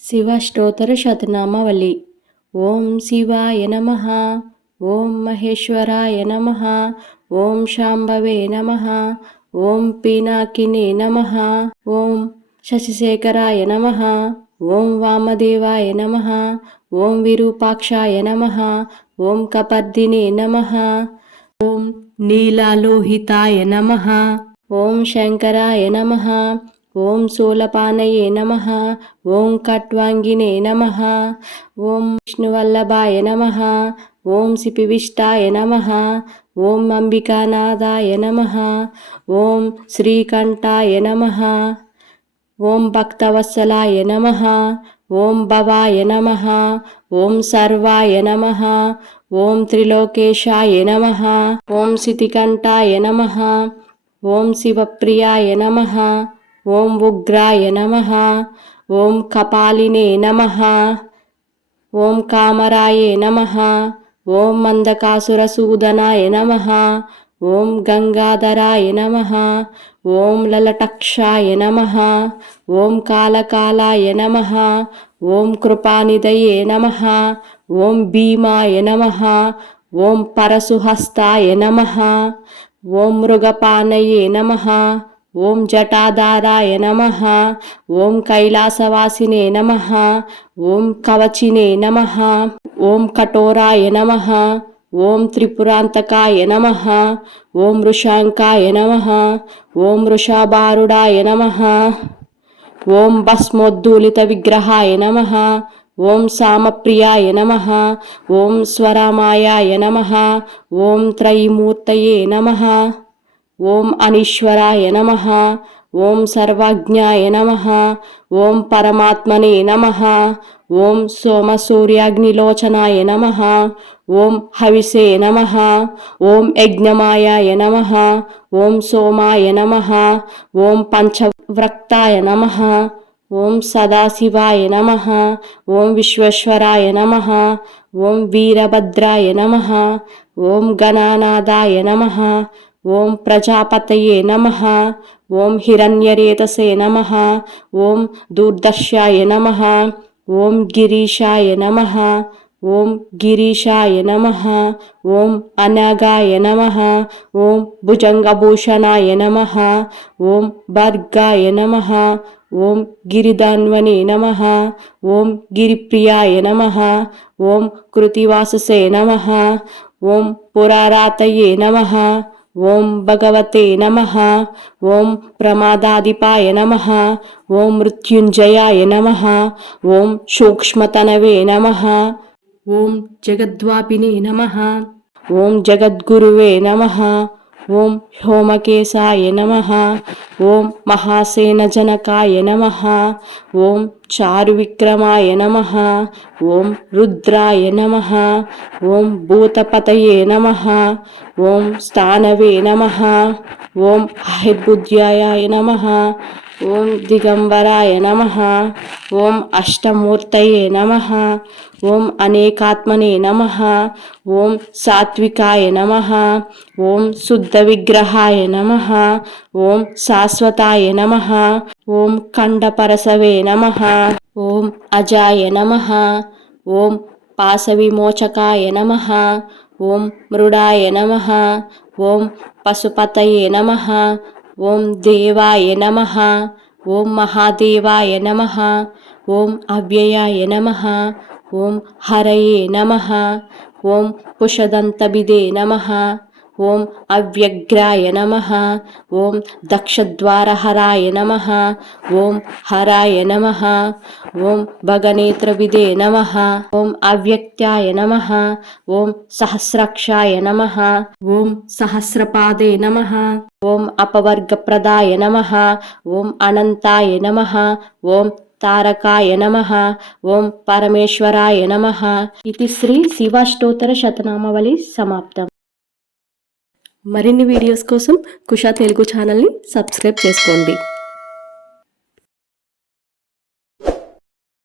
శివష్టోత్తర శతనామవళి. ఓం శివాయ నమ. ఓం మహేశ్వరాయ నమ. ఓం శాంభవే నమ. ఓం పీనాకినే నమ. ఓం శశిశేఖరాయ నమ. ఓం వామదేవాయ నమ. ఓం విరూపాక్షాయ నమ. ఓం కపర్దినే నమ. ఓం నీలాలోహితాయ నమ. ఓం శంకరాయ నమ. ఓం శూలపానయే నమ ఓం కట్వాంగినే నమ ఓం విష్ణువల్లభాయ నమ ఓం సిపివిష్టాయ నమ ఓం అంబికానాథాయ నమ ఓం శ్రీకంఠాయ నమ ఓం భక్తవత్సలాయ నమ ఓం భవాయ నమ ఓం సర్వాయ నమ ఓం త్రిలోకేశాయ నమ ఓం సితికంఠాయ నమ ఓం శివప్రియాయ నమ ఓం ఉగ్రాయ నమ ఓం కపాలినే నమ ఓం కామరాయే నమ ఓం మందకాసురసూదనాయ నమ ఓం గంగాధరాయ నమ ఓం లలటక్షాయ నమ ఓం కాలకాలాయ నమ ఓం కృపానిదయే నమ ఓం భీమాయ నమ ఓం పరసుహస్తాయ నమ ఓం మృగపానయే నమ ఓం జటాధారాయ నమ ఓం కైలాసవాసినే నమ ఓం కవచినే నమ ఓం కఠోరాయ నమ ఓం త్రిపురాంతకాయ నమ ఓం వృషాంకాయ నమ ఓం వృషాభారుడాయ నమ ఓం భస్మోద్దూలిత విగ్రహాయ నమ ఓం సామప్రియాయ నమ ఓం స్వరామాయాయ నమ ఓం త్రయీమూర్తయే నమ ఓం అనీశ్వరాయ నమ ఓం సర్వాజ్ఞాయ నమ ఓం పరమాత్మనే నమ ఓం సోమసూర్యాగ్నిలోచనాయ నమ ఓం హవిసే నమ ఓం యజ్ఞమాయాయ నమ ఓం సోమాయ నమ ఓం పంచవ్రక్తాయ నమ ఓం సదాశివాయ నమ ఓం విశ్వేశ్వరాయ నమ ఓం వీరభద్రాయ నమ ఓం గణానాథాయ నమ ఓం ప్రజాపతయే నమ ఓం హిరణ్యరేతసే నమ ఓం దూర్దర్శాయ నమ ఓం గిరీషాయ నమ ఓం గిరీషాయ నమ ఓం అనగాయ నమ ఓం భుజంగభూషణాయ నమ ఓం భర్గాయ నమ ఓం గిరిదాన్వనే నమ ఓం గిరిప్రియాయ నమ ఓం కృతివాససే నమ ఓం పురారాతయే నమ ఓం భగవతే నమ. ఓం ప్రమాదాధిపాయ నమ. ఓం మృత్యుంజయాయ నమ. ఓం సూక్ష్మతనవే నమ. ఓం జగద్వాపినే నమ. ఓం జగద్గురువే నమ. ఓం హోమకేశాయ నమ. ఓం మహాసేనజనకాయ నమ. ఓం చారువిక్రమాయ నమ. ఓం రుద్రాయ నమ. ఓం భూతపతయే నమ. ఓం స్థానవే నమ. ఓం అహిర్బుద్ధ్యాయ నమ. ఓం దిగంబరాయ నమ ఓం అష్టమూర్తయే నమ ఓం అనేకాత్మనే నమ ఓం సాత్వికాయ నమ ఓం శుద్ధ విగ్రహాయ నమ ఓం శాశ్వతాయ నమ ఓం ఖండపరసవే నమ ఓం అజాయ నమ ఓం పాశవిమోచకాయ నమ ఓం మృడాయ నమ ఓం పశుపతయే నమ ॐ देवाय नमः ॐ महादेवाय नमः ॐ अव्ययाय नमः ॐ हरये नमः ॐ पुषदन्तबिदे नमः। ఓం అవ్యగ్రాయ నమ ఓం దక్షద్వారహరాయ నమ ఓం హరాయ నమ ఓం భగనేత్రవిదే నమ ఓం అవ్యక్త్యాయ నమ ఓం సహస్రక్షాయ నమ ఓం సహస్రపాదే నమ ఓం అపవర్గప్రదాయ నమ ఓం అనంతాయ నమ ఓం తారకాయ నమ ఓం పరమేశ్వరాయ నమ ఇది శ్రీ శివాష్టోత్తర శతనామవళి సమాప్తం మరిన్ని వీడియోస్ కోసం కుషా తెలుగు ఛానల్ని సబ్స్క్రైబ్ చేసుకోండి.